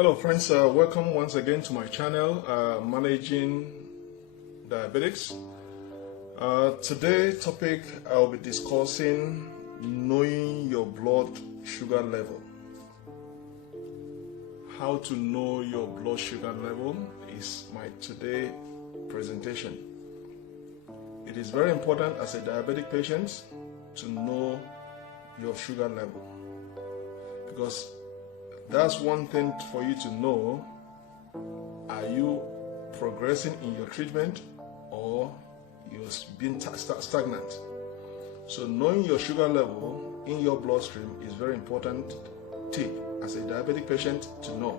Hello friends, welcome once again to my channel, Managing Diabetics. Today's topic I'll be discussing knowing your blood sugar level. How to know your blood sugar level is my today presentation. It is very important as a diabetic patient to know your sugar level, because that's one thing for you to know. Are you progressing in your treatment or you're being stagnant? So knowing your sugar level in your bloodstream is very important tip as a diabetic patient to know.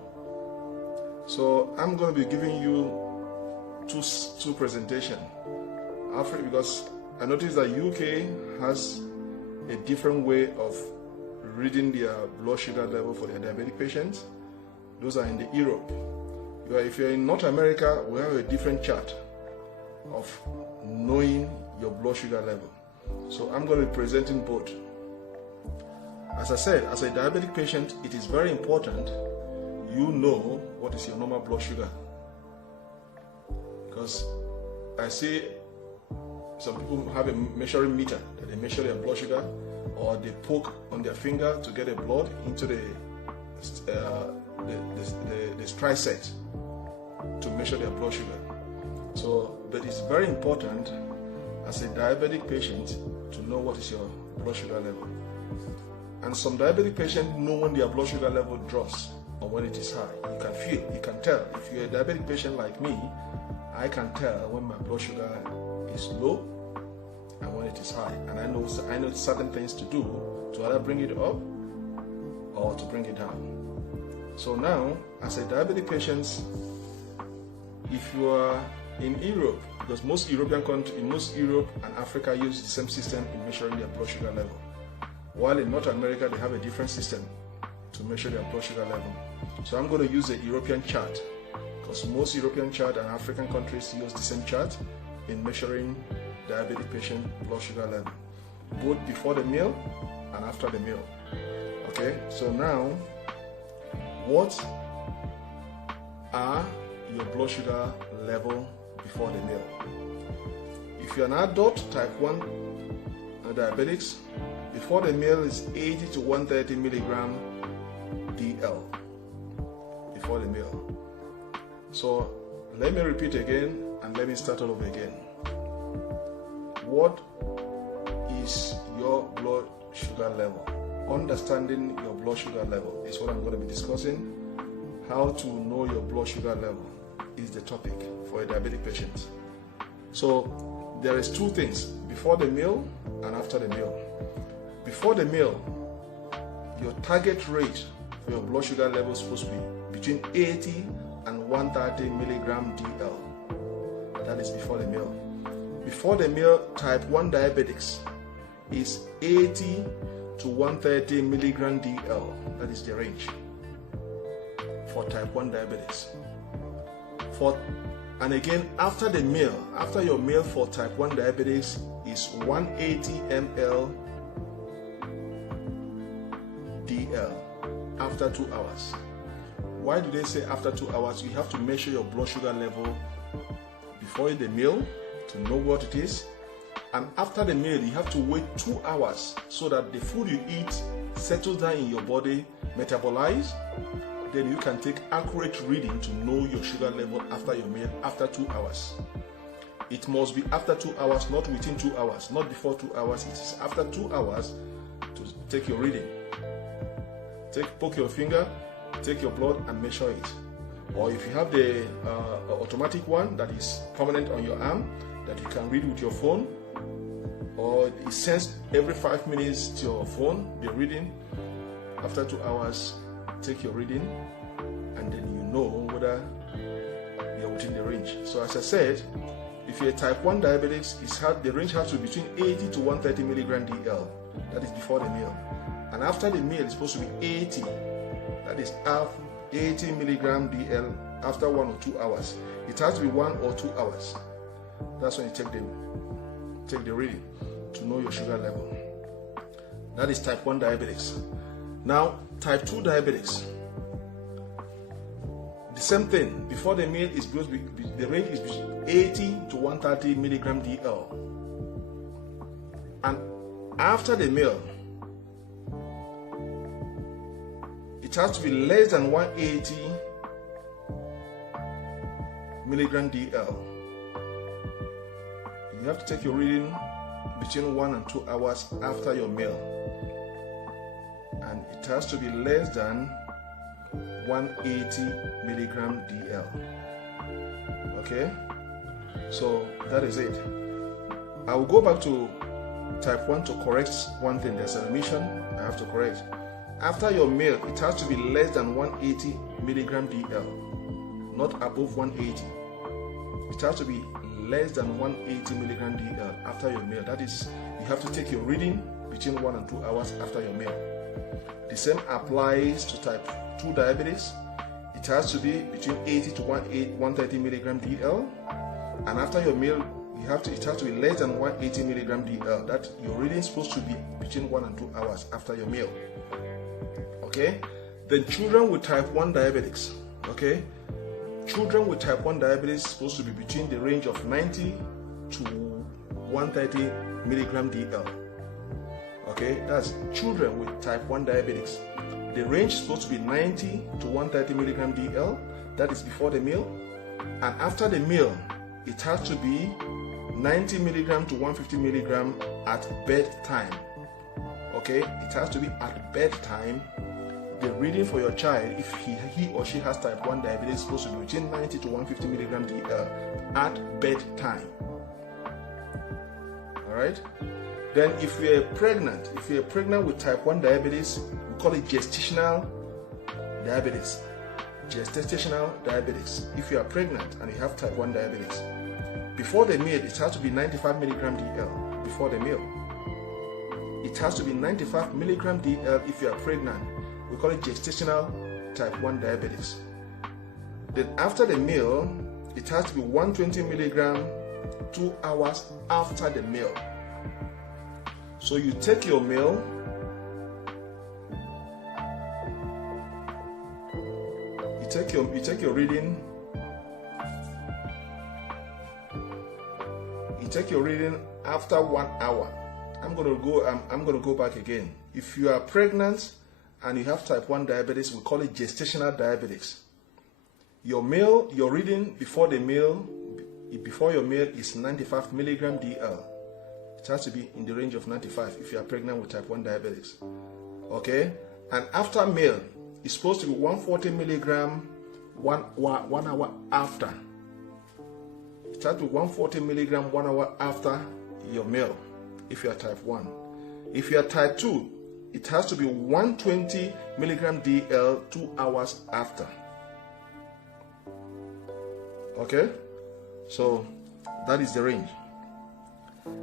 So I'm going to be giving you two presentations because I noticed that UK has a different way of reading their blood sugar level for their diabetic patients. Those are in the Europe. If you're in North America, we have a different chart of knowing your blood sugar level. So I'm going to be presenting both. As I said, as a diabetic patient, it is very important you know what is your normal blood sugar. Because I see some people have a measuring meter that they measure their blood sugar, or they poke on their finger to get the blood into the stride set to measure their blood sugar. So, but it's very important as a diabetic patient to know what is your blood sugar level. And some diabetic patients know when their blood sugar level drops or when it is high. You can feel, you can tell. If you're a diabetic patient like me, I can tell when my blood sugar is low and when it is high, and I know certain things to do to either bring it up or to bring it down. So now, as a diabetic patient, if you are in Europe, because most European countries, in most Europe and Africa use the same system in measuring their blood sugar level, while in North America they have a different system to measure their blood sugar level. So I'm going to use a European chart, because most European chart and African countries use the same chart in measuring diabetic patient blood sugar level, both before the meal and after the meal. Okay, so now, what are your blood sugar level before the meal? If you're an adult type 1 diabetics, before the meal is 80 to 130 milligram DL before the meal. So let me repeat again and let me start all over again. What is your blood sugar level? Understanding your blood sugar level is what I'm going to be discussing. How to know your blood sugar level is the topic for a diabetic patient. So there is two things, before the meal and after the meal. Before the meal, your target rate for your blood sugar level is supposed to be between 80 and 130 milligram DL. That is before the meal. Before the meal, type 1 diabetics is 80 to 130 milligram DL. That is the range for type 1 diabetics. And again, after the meal, after your meal for type 1 diabetics is 180 ml DL after 2 hours. Why do they say after 2 hours? You have to measure your blood sugar level before the meal to know what it is, and after the meal you have to wait 2 hours so that the food you eat settles down in your body, metabolize. Then you can take accurate reading to know your sugar level after your meal after 2 hours. It must be after 2 hours, not within 2 hours, not before 2 hours. It is after 2 hours to take your reading. Poke your finger, take your blood and measure it. Or if you have the automatic one that is permanent on your arm that you can read with your phone, or it sends every 5 minutes to your phone the reading. After 2 hours, take your reading, and then you know whether you're within the range. So as I said, if you're a type 1 diabetics, the range has to be between 80 to 130 milligram DL. That is before the meal. And after the meal, it's supposed to be 80. That is 80 milligram DL after 1 or 2 hours. It has to be 1 or 2 hours. That's when you take the reading to know your sugar level. That is type 1 diabetics. Now, type 2 diabetics. same thing. Before the meal is supposed to be, the range is between 80 to 130 milligram DL. And after the meal, it has to be less than 180 milligram DL. You have to take your reading between 1 and 2 hours after your meal. And it has to be less than 180 milligram DL. Okay? So that is it. I will go back to type 1 to correct one thing. There's an omission I have to correct. After your meal, it has to be less than 180 milligram DL, not above 180. It has to be less than 180 milligram DL after your meal. That is, you have to take your reading between 1 and 2 hours after your meal. The same applies to type 2 diabetes. It has to be between 80 to 130 milligram DL, and after your meal, it has to be less than 180 milligram DL. That your reading is supposed to be between 1 and 2 hours after your meal. Okay? Then children with type 1 diabetics. Okay? Children with type 1 diabetes is supposed to be between the range of 90 to 130 milligram DL. Okay, that's children with type 1 diabetics. The range is supposed to be 90 to 130 milligram DL. That is before the meal. And after the meal, it has to be 90 milligram to 150 milligram at bedtime. Okay, it has to be at bedtime. The reading for your child, if he or she has type 1 diabetes, is supposed to be between 90 to 150 milligram DL at bedtime. Alright? Then if you're pregnant with type 1 diabetes, we call it gestational diabetes. Gestational diabetes. If you are pregnant and you have type 1 diabetes, before the meal, it has to be 95 milligram DL before the meal. It has to be 95 milligram DL if you are pregnant. We call it gestational type 1 diabetes. Then after the meal, it has to be 120 milligram 2 hours after the meal. So you take your meal, you take your reading, you take your reading after 1 hour. I'm gonna go back again. If you are pregnant and you have type 1 diabetes, we call it gestational diabetes. Your reading before your meal is 95 milligram DL. It has to be in the range of 95 if you are pregnant with type 1 diabetes. Okay? And after meal, it's supposed to be 140 milligram 1 hour after. It has to be 140 milligram 1 hour after your meal if you are type 1. If you are type 2, it has to be 120 milligram DL 2 hours after. Okay? So that is the range.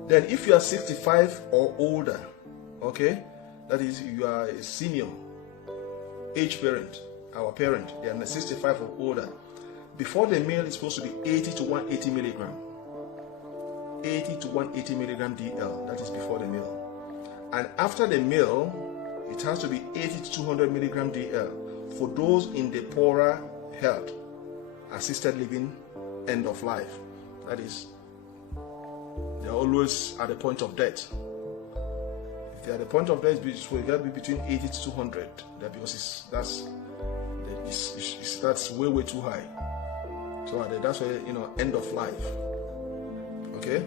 Then if you are 65 or older, okay, that is you are a senior age parent, our parent, they are 65 or older, before the meal is supposed to be 80 to 180 milligram. 80 to 180 milligram DL, that is before the meal. And after the meal, it has to be 80 to 200 milligram DL for those in the poorer health, assisted living, end of life. That is, they are always at the point of death. If they are at the point of death, it will be between 80 to 200. Because that's way too high. So that's why, end of life. Okay?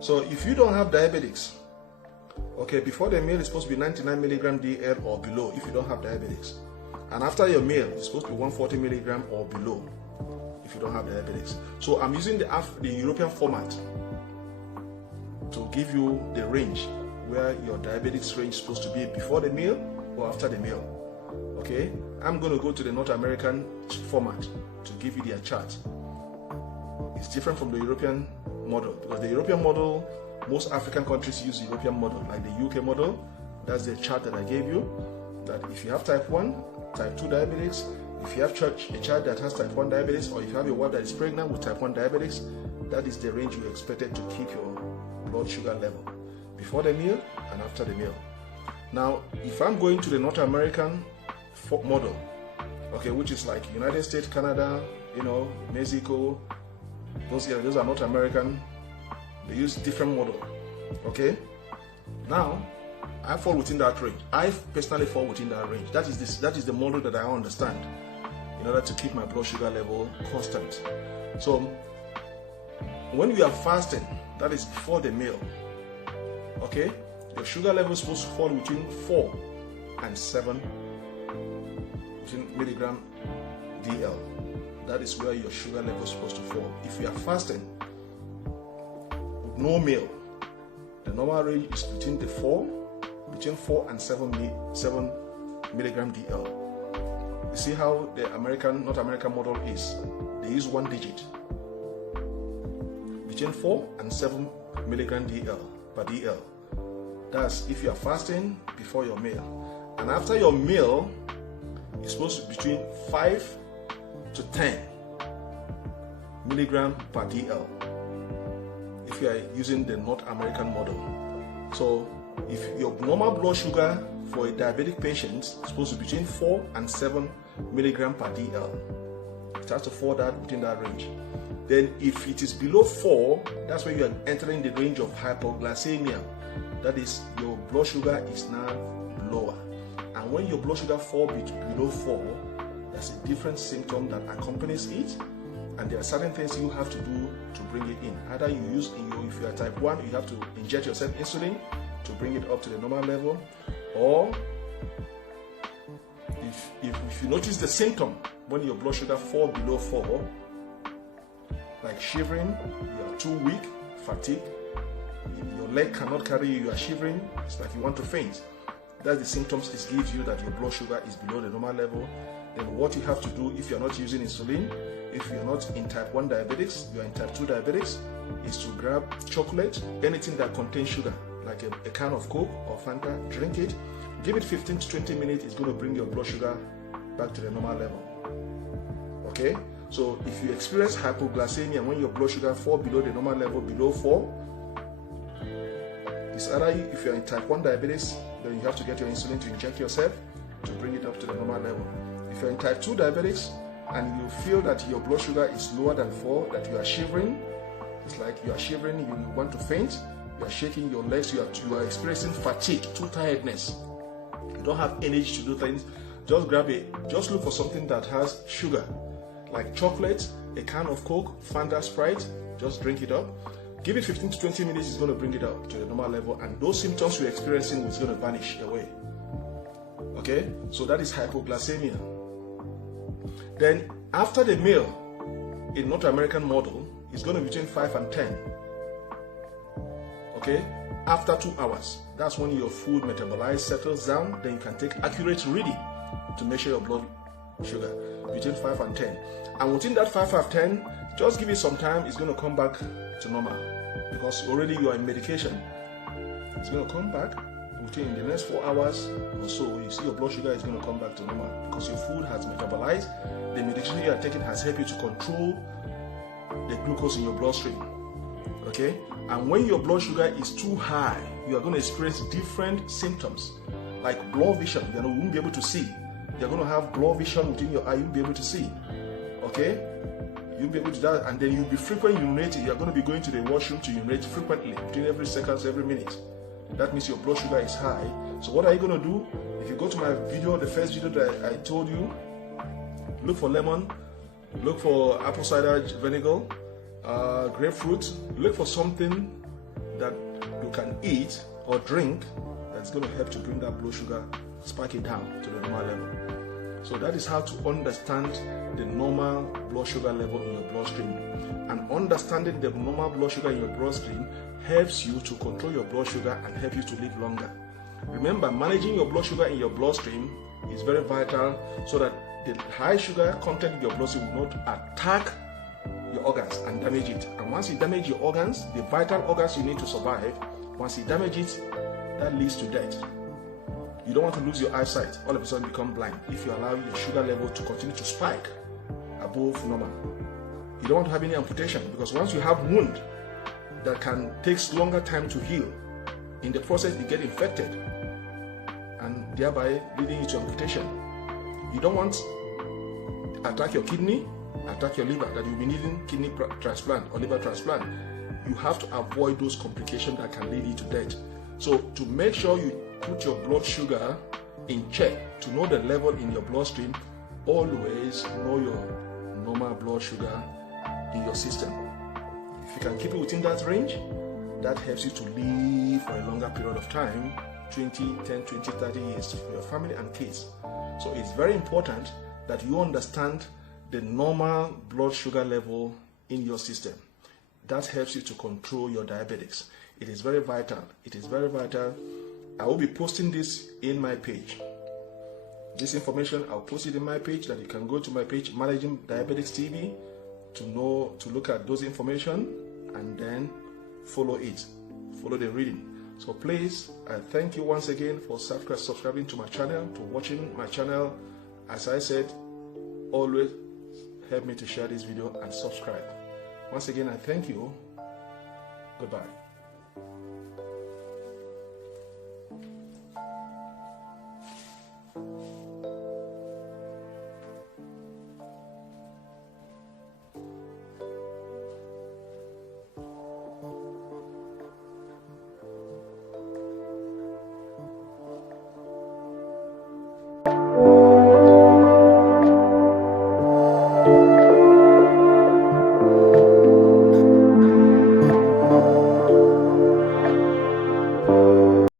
So if you don't have diabetics, okay, before the meal it's supposed to be 99 milligram DL or below if you don't have diabetics. And after your meal, it's supposed to be 140 milligram or below if you don't have diabetics. So I'm using the European format to give you the range where your diabetics range is supposed to be before the meal or after the meal. Okay, I'm going to go to the North American format to give you their chart. It's different from the European model because the European model, most African countries use the European model, like the UK model. That's the chart that I gave you. That if you have type 1, type 2 diabetics, if you have a child that has type 1 diabetes, or if you have a wife that is pregnant with type 1 diabetics, that is the range you expected to keep your blood sugar level before the meal and after the meal. Now, if I'm going to the North American model, okay, which is like United States, Canada, Mexico. Those are not American. They use different model. Okay. Now, I fall within that range. I personally fall within that range. That is the model that I understand in order to keep my blood sugar level constant. So, when you are fasting, that is before the meal, okay, your sugar level is supposed to fall between 4 and 7 milligram DL. That is where your sugar level is supposed to fall. If you are fasting with no meal, the normal range is between 4 and 7 milligram DL. You see how the North American model is? They use 1 digit. Between 4 and 7 milligram DL per DL. That's if you are fasting before your meal. And after your meal, it's supposed to be between 5 to 10 milligram per DL. If you are using the North American model. So if your normal blood sugar for a diabetic patient is supposed to be between 4 and 7 milligram per DL. It has to fall within that range. Then if it is below 4, that's when you are entering the range of hypoglycemia. That is, your blood sugar is now lower. And when your blood sugar falls below 4, there's a different symptom that accompanies it. And there are certain things you have to do to bring it in. Either you use, if you are type 1, you have to inject yourself insulin to bring it up to the normal level. Or if you notice the symptom when your blood sugar falls below 4, like shivering, you are too weak, fatigue, your leg cannot carry you, you are shivering, it's like you want to faint. That's the symptoms it gives you that your blood sugar is below the normal level. Then what you have to do, if you're not using insulin, if you're not in type 1 diabetics, you're in type 2 diabetics, is to grab chocolate, anything that contains sugar, like a can of Coke or Fanta, drink it, give it 15 to 20 minutes, it's going to bring your blood sugar back to the normal level. Okay? So if you experience hypoglycemia when your blood sugar falls below the normal level, below 4, it's either if you're in type 1 diabetes, then you have to get your insulin to inject yourself to bring it up to the normal level. If you're in type 2 diabetics and you feel that your blood sugar is lower than 4, that you are shivering, it's like you are shivering, you want to faint, you are shaking your legs, you are experiencing fatigue, too tiredness, you don't have energy to do things, just look for something that has sugar, like chocolate, a can of Coke, Fanta, Sprite, just drink it up. Give it 15 to 20 minutes, it's going to bring it up to the normal level, and those symptoms you're experiencing is going to vanish away. Okay, so that is hypoglycemia. Then after the meal, in North American model, it's going to be between 5 and 10. Okay, after 2 hours, that's when your food metabolized settles down. Then you can take accurate reading to measure your blood sugar between 5 and 10. And within that 5 and 10, just give it some time, it's going to come back to normal, because already you are in medication. It's going to come back within the next 4 hours or so. You see your blood sugar is going to come back to normal because your food has metabolized. The medication you are taking has helped you to control the glucose in your bloodstream. Okay, and when your blood sugar is too high, you are going to experience different symptoms like blurred vision. You won't be able to see. You're going to have blurred vision within your eye. You won't be able to see. Okay, you'll be able to do that, and then you'll be frequently urinating. You're going to be going to the washroom to urinate frequently, between every seconds, every minute. That means your blood sugar is high. So what are you going to do? If you go to my video, the first video that I told you, look for lemon, look for apple cider vinegar, grapefruit, look for something that you can eat or drink that's going to help to bring that blood sugar, spike it down to the normal level. So that is how to understand the normal blood sugar level in your bloodstream. And understanding the normal blood sugar in your bloodstream helps you to control your blood sugar and help you to live longer. Remember, managing your blood sugar in your bloodstream is very vital so that the high sugar content in your bloodstream will not attack your organs and damage it. And once you damage your organs, the vital organs you need to survive, once you damage it, that leads to death. You don't want to lose your eyesight, all of a sudden become blind if you allow your sugar level to continue to spike above normal. You don't want to have any amputation, because once you have wound that can take longer time to heal, in the process you get infected and thereby leading you to amputation. You don't want attack your kidney, attack your liver, that you'll be needing kidney transplant or liver transplant. You have to avoid those complications that can lead you to death. So to make sure you put your blood sugar in check, to know the level in your bloodstream, always know your normal blood sugar in your system. If you can keep it within that range, that helps you to live for a longer period of time, 10, 20, 30 years for your family and kids. So it's very important that you understand the normal blood sugar level in your system. That helps you to control your diabetics. It is very vital. It is very vital. I will be posting this in my page. This information, I'll post it in my page, that you can go to my page, Managing Diabetics TV, to look at those information and then follow it. Follow the reading. So please, I thank you once again for subscribing to my channel, to watching my channel. As I said, always help me to share this video and subscribe. Once again, I thank you. Goodbye.